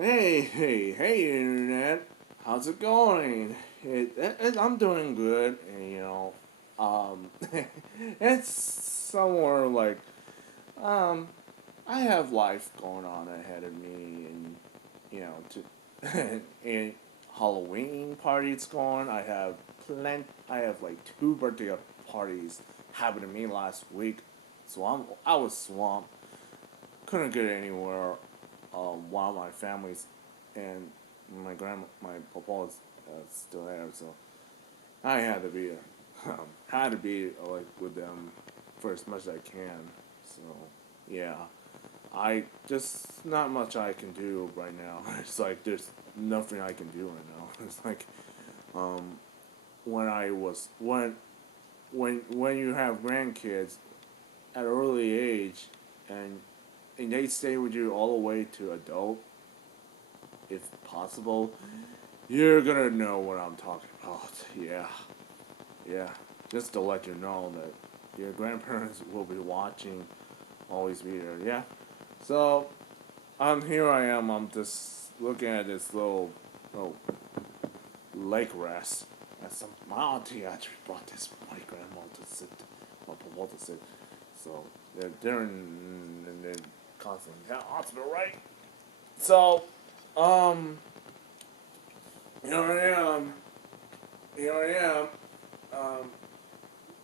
Hey, Internet. How's it going? I'm doing good, and it's somewhere like, um, I have life going on ahead of me, and and Halloween parties going. I have like two birthday parties happened to me last week, so I was swamped. Couldn't get anywhere. While my family's and my papa is still there, so I had to be like with them for as much as I can. So yeah, I just not much I can do right now. It's like there's nothing I can do right now. It's like um, when I was when you have grandkids at an early age and they stay with you all the way to adult, if possible, you're gonna know what I'm talking about. Yeah, yeah. Just to let you know that your grandparents will be watching, always be there. Yeah. So, here I am. I'm just looking at this little lake rest. And my auntie actually brought this for my grandma to sit, my papa to sit. So they're in the constant hospital, right? So, um, here I am. Here I am. Um,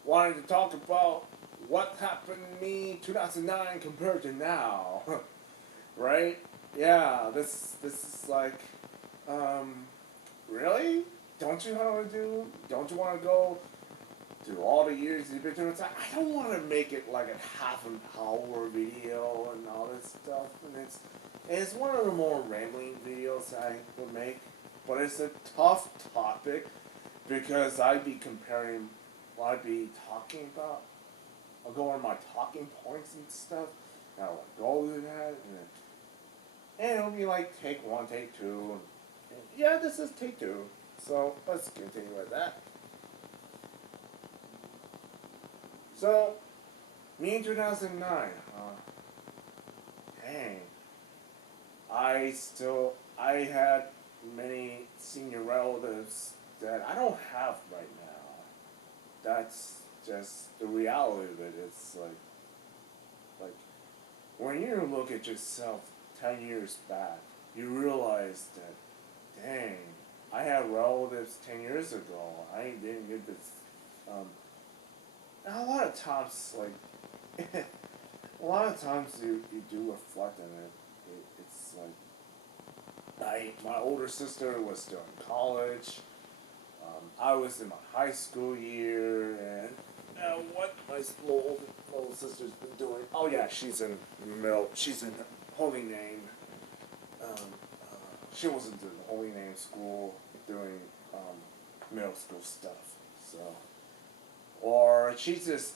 wanting to talk about what happened to me 2009 compared to now, right? Yeah, this is like, um, really? Don't you want to do? Don't you want to go through all the years you've been doing? I don't want to make it like a half an hour video and all this stuff, and it's one of the more rambling videos I would make, but it's a tough topic because I'd be talking about, I'll go on my talking points and stuff, and I'll go through that, and it'll be like take one, take two, and yeah, this is take two, so let's continue with that. So, me in 2009, dang, I had many senior relatives that I don't have right now. That's just the reality of it. It's like when you look at yourself 10 years back, you realize that, dang, I had relatives 10 years ago. I didn't get this. Um, a lot of times, like, a lot of times you do reflect on it. It's like, my older sister was still in college. I was in my high school year, and what my little sister's been doing. Oh yeah, she's in middle. She's in Holy Name. Um, she wasn't in Holy Name school doing middle school stuff. So, or she's just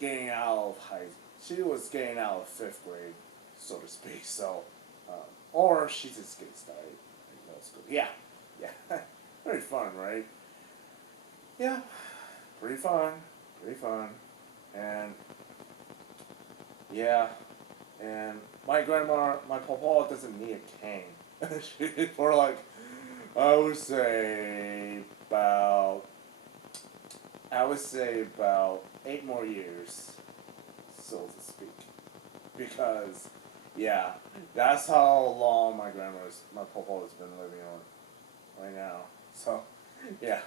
getting out of high. She was getting out of fifth grade, so to speak. So, or she's just getting started in middle school. Yeah, yeah, very fun, right? Yeah, pretty fun, pretty fun, and yeah, and my papa doesn't need a cane. For like, I would say about, I would say about 8 more years, so to speak, because yeah, that's how long my papa has been living on right now. So yeah.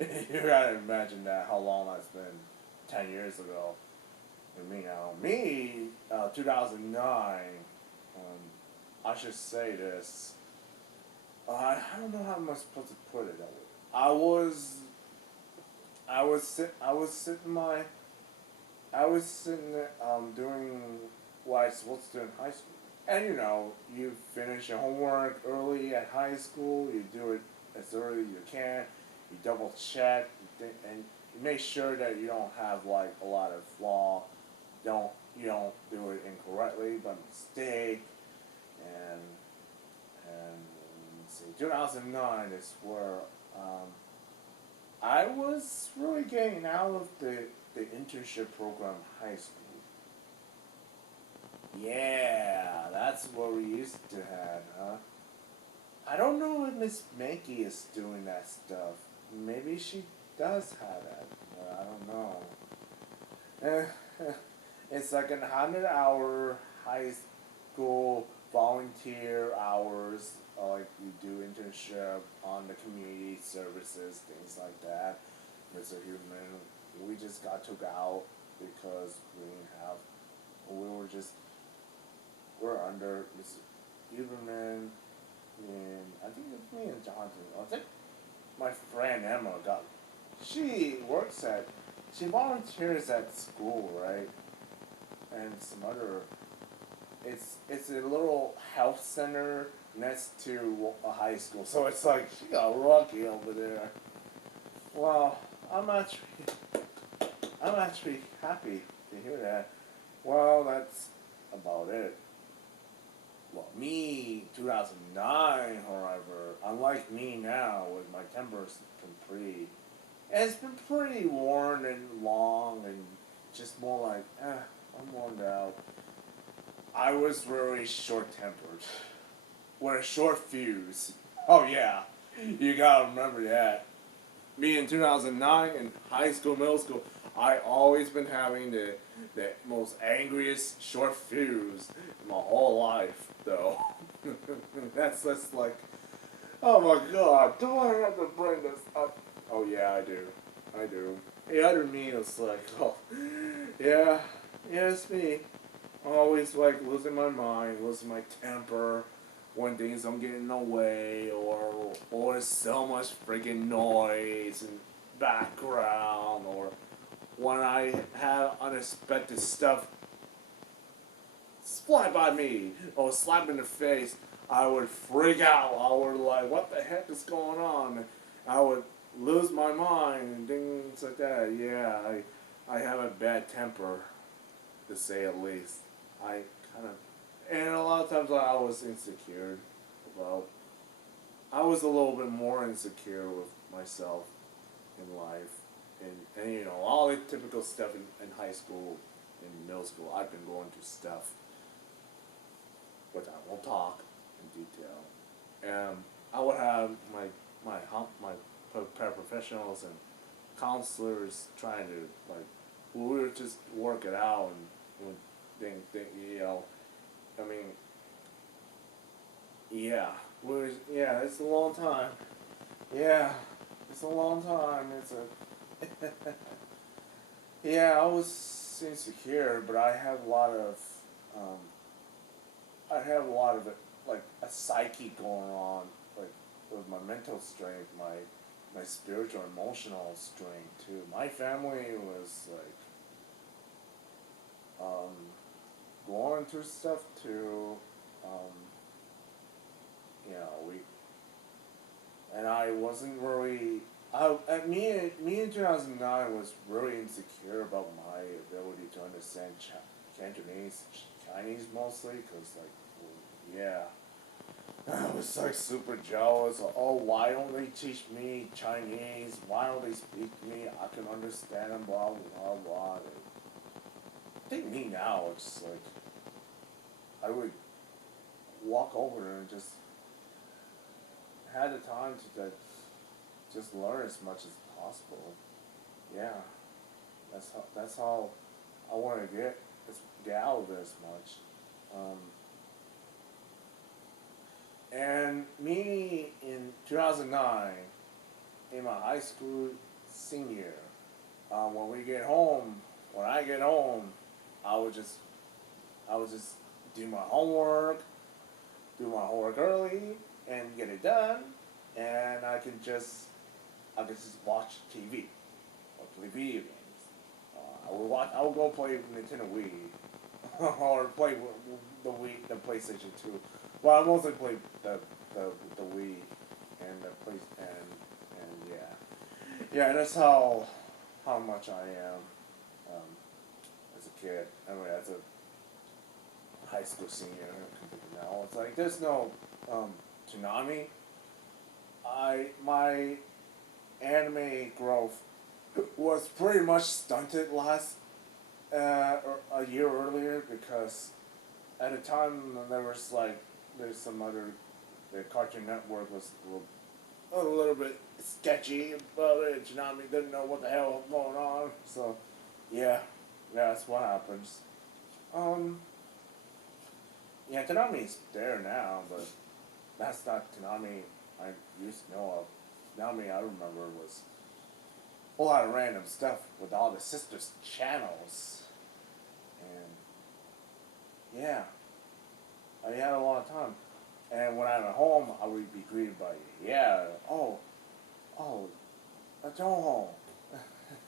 You gotta imagine that how long that's been 10 years ago. And me now, 2009. I should say this. I don't know how I'm supposed to put it. I was, I was sitting there, doing what I was supposed to do in high school. And you finish your homework early at high school. You do it as early as you can. You double check, and you make sure that you don't have like a lot of flaw. You don't do it incorrectly by mistake. And and let's see, 2009 is where I was really getting out of the internship program in high school. Yeah, that's what we used to have, huh? Miss Mankey is doing that stuff. Maybe she does have that, but I don't know. It's like 100-hour high school volunteer hours. Like we do internship on the community services, things like that. Mr. Huberman, we just got took out because we didn't have. We were just we're under Mr. Huberman, and I think it's me and Jonathan. I think my friend Emma got. She works at. She volunteers at school, right? And some other. It's a little health center next to a high school, so it's like she got lucky over there. Well, I'm actually happy to hear that. Well, that's about it. Well, me, 2009, however, unlike me now, with my temper's been pretty, it's been pretty worn and long, and just more like, I'm worn out. I was very short-tempered, with a short fuse. Oh yeah, you gotta remember that. Me in 2009 in high school, middle school, I always been having the most angriest short fuse in my whole life, though. that's like, oh my god, do I have to bring this up? Oh yeah, I do. The other me is like, oh, yeah, it's me. Always like losing my mind, losing my temper when things don't get in the way, or there's so much freaking noise and background, or when I have unexpected stuff fly by me or slap in the face, I would freak out. I would like, what the heck is going on? I would lose my mind and things like that. Yeah, I have a bad temper, to say at least. I kind of, and a lot of times I was insecure about. I was a little bit more insecure with myself in life, and you know all the typical stuff in high school, in middle school. I've been going through stuff, which I won't talk in detail. And I would have my paraprofessionals and counselors trying to like, we would just work it out and think you know, I mean, yeah, yeah, it's a long time. Yeah, it's a long time. It's a yeah. I was insecure, but um, I have a lot of it, like a psyche going on, like with my mental strength, my spiritual, emotional strength too. My family was like going through stuff too. Um, you know, and I wasn't really. Me in 2009 was really insecure about my ability to understand Cantonese, Chinese mostly, because like, well, yeah, I was like super jealous. Oh, why don't they teach me Chinese? Why don't they speak to me? I can understand them. Blah blah blah. I think me now, it's like I would walk over there and just had the time to just learn as much as possible. Yeah, that's how I want to get out of it as much. And me in 2009, in my high school senior, when I get home, I would just do my homework, early, and get it done, and I could just watch TV or play video games. I would go play Nintendo Wii or play the PlayStation 2. Well, I mostly played the Wii and the place and yeah, that's how much I am as a kid. I mean, as a high school senior now, it's like there's no tsunami. My anime growth was pretty much stunted a year earlier, because at the time there's some other the Cartoon Network was a little bit sketchy about it. Tsunami didn't know what the hell was going on. So, yeah, that's what happens. Um, yeah, Konami's there now, but that's not Konami I used to know of. Konami I remember was a lot of random stuff with all the sisters channels, and yeah, I had a lot of time. And when I'm at home, I would be greeted by, yeah, oh, let's go home.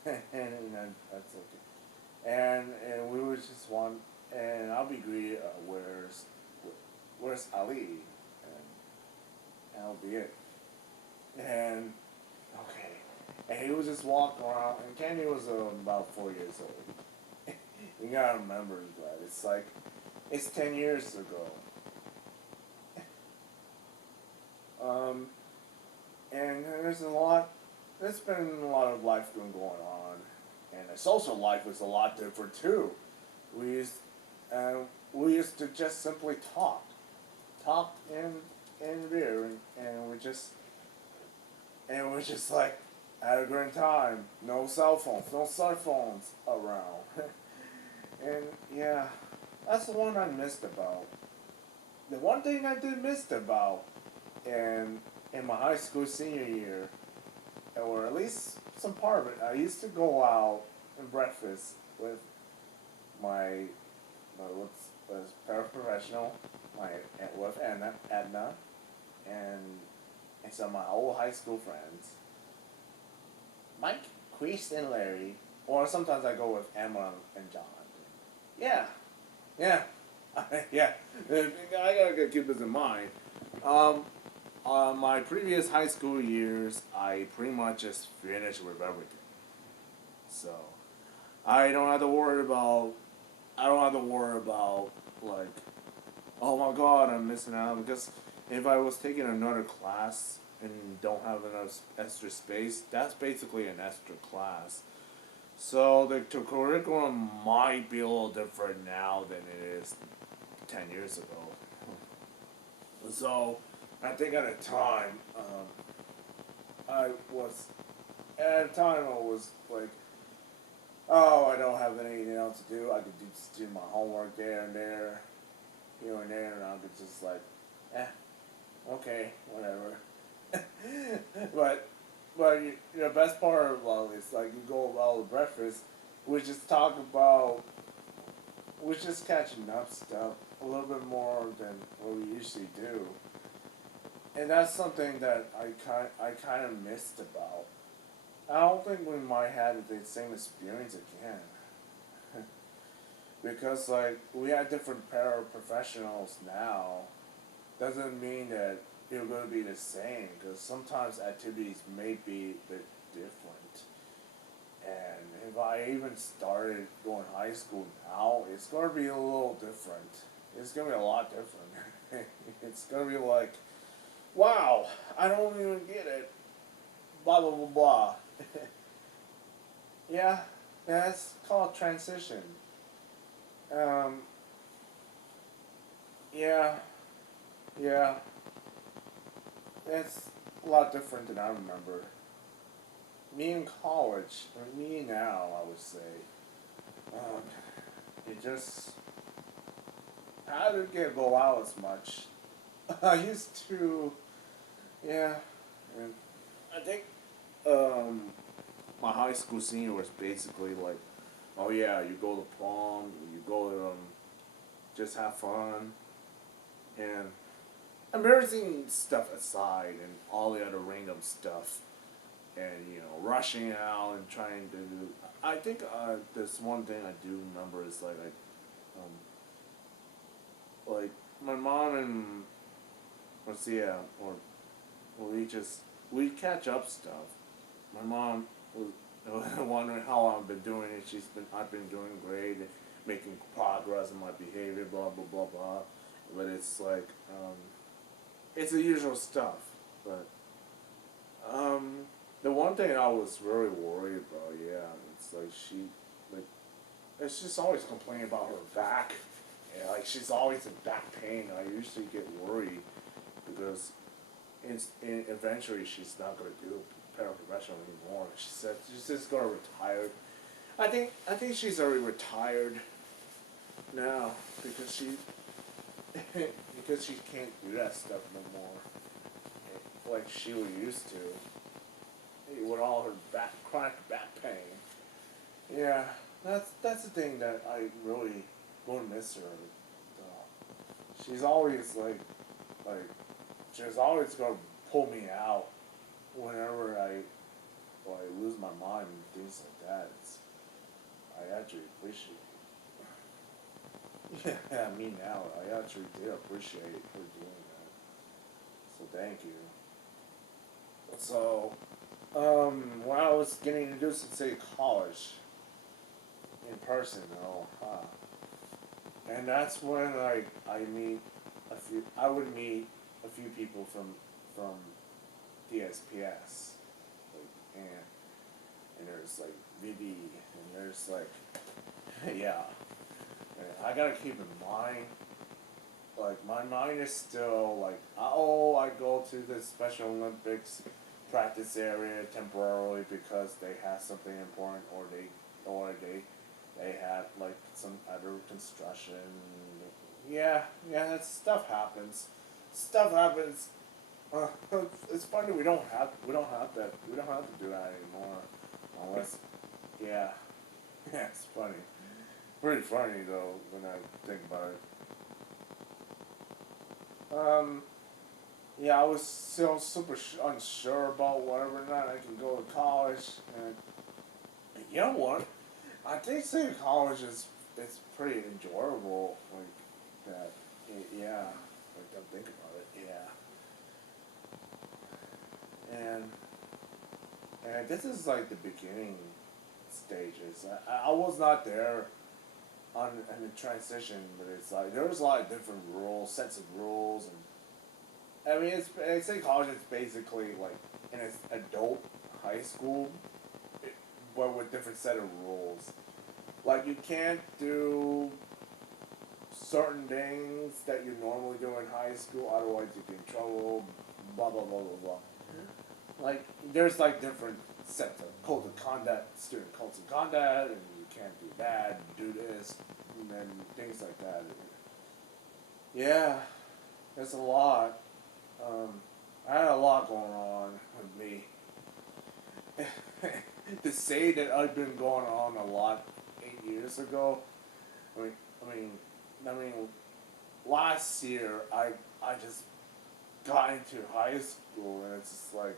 And then that's okay. And we would just want, and I'll be greeted, where's Ali? And that'll be it. And okay, and he was just walking around, and Kenny was about 4 years old. You gotta remember that it's like it's 10 years ago. Um, and there's a lot. There's been a lot of life going on, and the social life was a lot different too. We used, uh, we used to just simply talk in beer, and we just like had a great time. No cell phones, no cell phones around, and yeah, that's the one I missed about. The one thing I did miss about, and in my high school senior year, or at least some part of it, I used to go out and breakfast with my was paraprofessional, my with Edna, and some of my old high school friends, Mike, Chris, and Larry, or sometimes I go with Emma and John. Yeah, yeah, yeah. I gotta keep this in mind. Um, my previous high school years, I pretty much just finished with everything. So I don't have to worry about. I don't have to worry about like, oh my God, I'm missing out because if I was taking another class and don't have enough extra space, that's basically an extra class. So the curriculum might be a little different now than it is 10 years ago. So I think at the time, I was at the time I was like, oh, I don't have anything else to do. I could just do my homework there and there, here and there, and I could just like, eh, okay, whatever. but the best part about it is like you go out to breakfast, we just talk about, we're just catching up stuff a little bit more than what we usually do, and that's something that I kind of missed about. I don't think we might have the same experience again. Because like we have different paraprofessionals now, doesn't mean that they're going to be the same. Because sometimes activities may be a bit different. And if I even started going high school now, it's going to be a little different. It's going to be a lot different. It's going to be like, wow, I don't even get it. Blah blah blah blah. Yeah, that's called transition. Um, yeah, yeah, it's a lot different than I remember. Me in college, or me now, I would say, um, it just, I didn't get to go out as much. I used to, yeah, and I think, um, my high school senior was basically like, oh yeah, you go to prom, you go to just have fun, and embarrassing stuff aside, and all the other random stuff, and rushing out and trying to do. I think there's one thing I do remember is like my mom and Marcia or we catch up stuff. My mom was wondering how I've been doing it. I've been doing great, making progress in my behavior, blah blah blah blah. But it's like it's the usual stuff. But the one thing I was really worried about, yeah, it's like like it's just always complaining about her back. Yeah, like she's always in back pain. I usually get worried because because eventually she's not gonna do paraprofessional anymore. She said she's just gonna retire. I think she's already retired now because she because she can't do that stuff no more like she was used to with all her chronic back pain. Yeah, that's the thing that I really won't miss her. She's always like she's always gonna pull me out whenever I lose my mind and things like that. I actually appreciate it. Yeah, me now. I actually did appreciate her doing that. So thank you. So, when I was getting introduced to say college in person, and that's when I meet I would meet a few people from DSPS, and there's like Vivi, and there's like yeah, and I gotta keep in mind. Like my mind is still like, oh, I go to the Special Olympics practice area temporarily because they have something important, or they have like some other construction. Yeah, that stuff happens. Stuff happens. Uh, it's funny we don't have to do that anymore, unless yeah, yeah, it's funny. Pretty funny though when I think about it. Yeah, I was still super unsure about whether or not I can go to college, and you know what? I think saying college is it's pretty enjoyable, like that. Yeah, like I think about it. Yeah, and this is like the beginning stages. I was not there on in the transition, but it's like there was a lot of different rules, sets of rules, and I mean, I say college is basically like an adult high school, but with different set of rules. Like you can't do certain things that you normally do in high school, otherwise you get in trouble. Blah blah blah blah blah. Like there's like different sets of code of conduct, student codes of conduct, and you can't do that, do this, and then things like that. Yeah, there's a lot. I had a lot going on with me. To say that I've been going on a lot 8 years ago, I mean, I mean, I mean, last year I just got into high school and it's just like,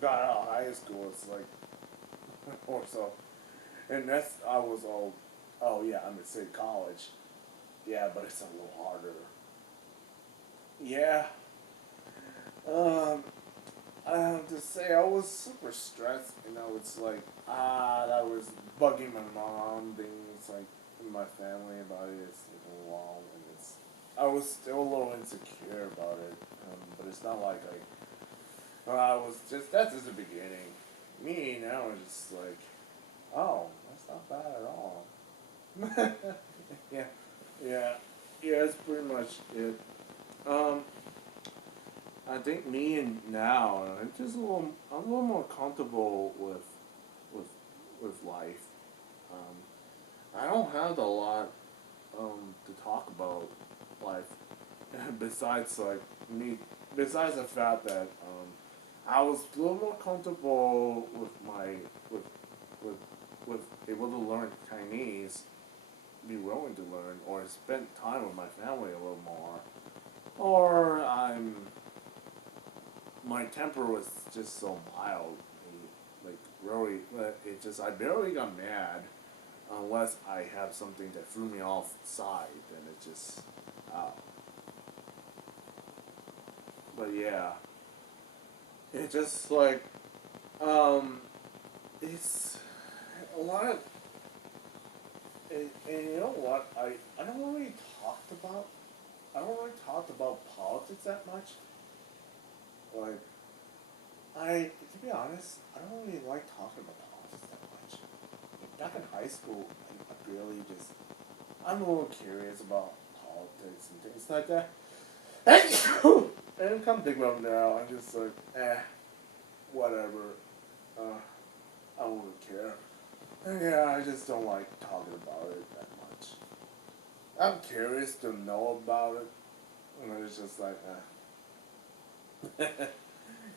got out of high school, it's like, or so, and I was all, oh yeah, I'm at State College, yeah, but it's a little harder. Yeah, um, I have to say, I was super stressed, it's like, that was bugging my mom, things like, in my family about it, it's like, long, and I was still a little insecure about it, but it's not like I was just, that's just the beginning. Me now is just like, oh, that's not bad at all. Yeah, yeah, yeah, that's pretty much it. Um, I think me and now I'm just I'm a little more comfortable with with life. I don't have a lot to talk about life besides like me besides the fact that I was a little more comfortable with my with with able to learn Chinese, be willing to learn, or spend time with my family a little more, or my temper was just so mild, like really, it just I barely got mad, unless I have something that threw me off side, then it just, but yeah, it just like, it's a lot of, and you know what, I don't really I don't really talk about politics that much, like, to be honest, I don't really like talking about politics that much. Back in high school, I really just, I'm a little curious about politics and things like that. And come think about it now, I'm just like, whatever. Uh, I wouldn't care. And yeah, I just don't like talking about it that much. I'm curious to know about it, and it's just like,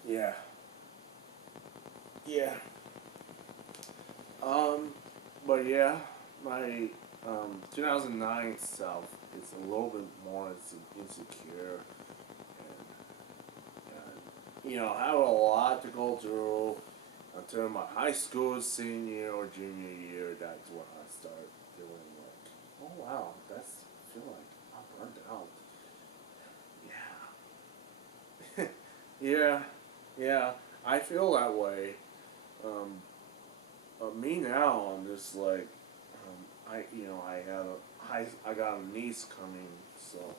yeah, yeah. Um, but yeah, my 2009 self is a little bit more insecure, and I have a lot to go through until my high school senior or junior year. That's when I start feeling like, oh wow, I feel like I'm burnt out. Yeah, yeah, yeah. I feel that way. Um, Me now, I'm just like, I got a niece coming, so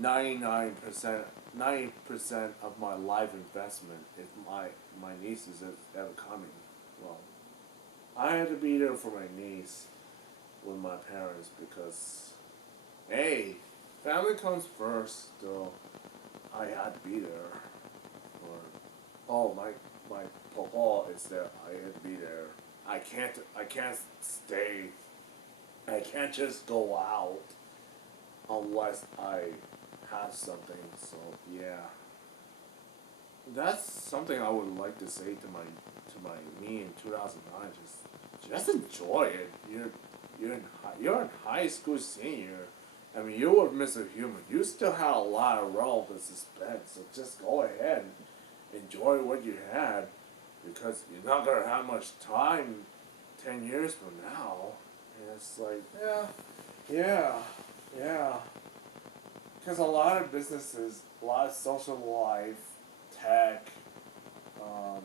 99%, 90% of my life investment if my niece is ever coming. Well, I had to be there for my niece with my parents because, hey, family comes first. So I had to be there. Or, oh, my papa is there. I had to be there. I can't stay. I can't just go out unless I have something. So yeah, that's something I would like to say to my me in 2009. Just enjoy it. You're in high school senior. I mean, you were Mr. Human. You still had a lot of relevant suspense. So just go ahead and enjoy what you had, because you're not gonna have much time 10 years from now. And it's like, yeah, yeah. Because a lot of businesses, a lot of social life, tech, um,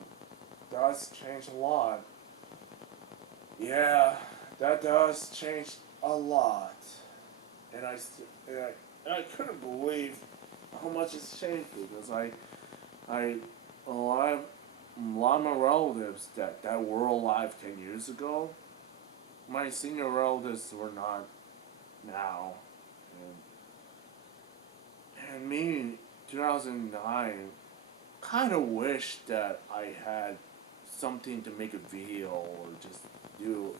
does change a lot. Yeah, that does change a lot. And I couldn't believe how much it's changed, because I, a lot of, my relatives that were alive 10 years ago, my senior relatives were not now. And me in 2009 kind of wish that I had something to make a video, or just do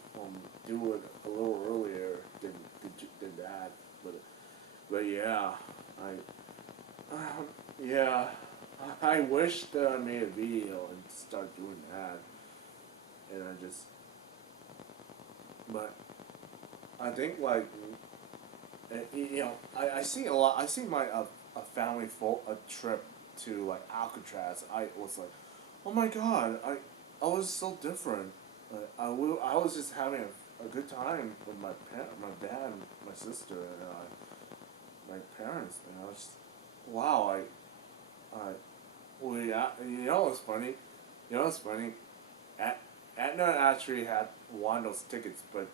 it a little earlier than that. But yeah, yeah, I wish that I made a video and start doing that. And but I think like, I see a lot. I see my a family a trip to like Alcatraz. I was like, oh my god, I was so different. I was just having a good time with my dad, my sister, and my parents. And I was just, wow. I we you know what's funny? You know what's funny? At Etna actually had one of those tickets, but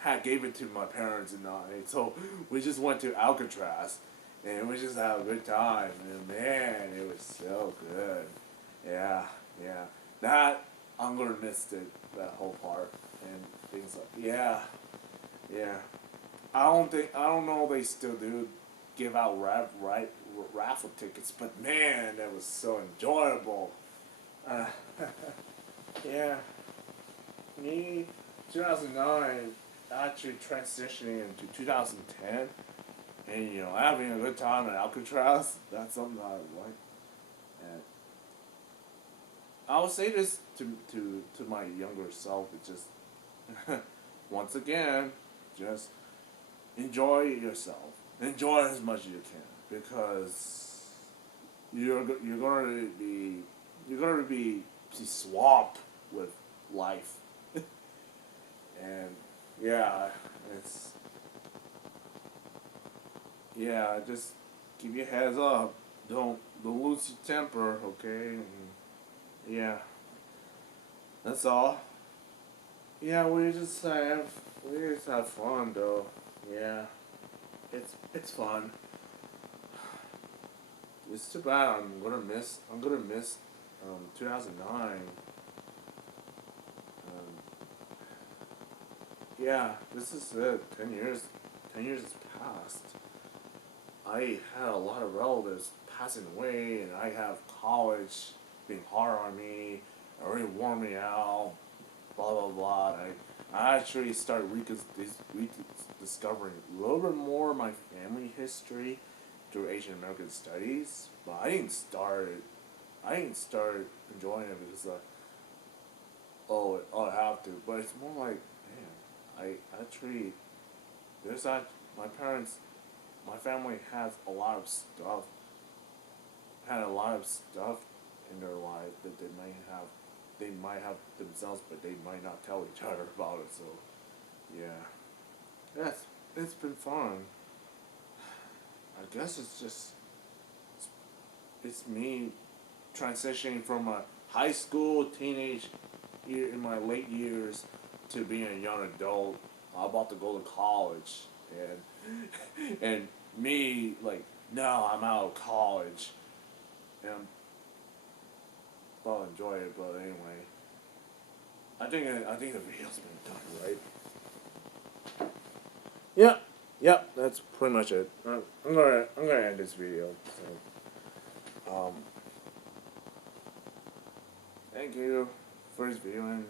had gave it to my parents and I. So we just went to Alcatraz, and we just had a good time. And man, it was so good. Yeah, yeah. That I'm gonna miss that whole part and things like, yeah, yeah. I don't know if they still do give out raffle tickets, but man, that was so enjoyable. Uh, yeah, me 2009 actually transitioning into 2010, and having a good time at Alcatraz. That's something I like. And I would say this to my younger self. It's just once again, just enjoy yourself. Enjoy as much as you can, because you're gonna be swamped with life. And yeah, it's yeah. Just keep your heads up. Don't lose your temper, okay? And yeah, that's all. Yeah, we just have fun though. Yeah, it's fun. It's too bad. I'm gonna miss 2009. Um, yeah, this is it. 10 years. 10 years has passed. I had a lot of relatives passing away, and I have college being hard on me, already worn me out, blah blah blah. And I actually started rediscovering a little bit more of my family history through Asian American studies, but I didn't start enjoying it because oh I have to. But it's more like, man, I actually there's that my parents, my family has a lot of stuff, had a lot of stuff in their life that they might have themselves, but they might not tell each other about it. So, yeah, it's been fun. I guess it's me transitioning from a high school teenage year in my late years to being a young adult. I'm about to go to college, and me like, no, I'm out of college, and I'll enjoy it. But anyway, I think the video's been done, right? Yeah, yep, that's pretty much it. I'm gonna end this video. So, thank you for viewing.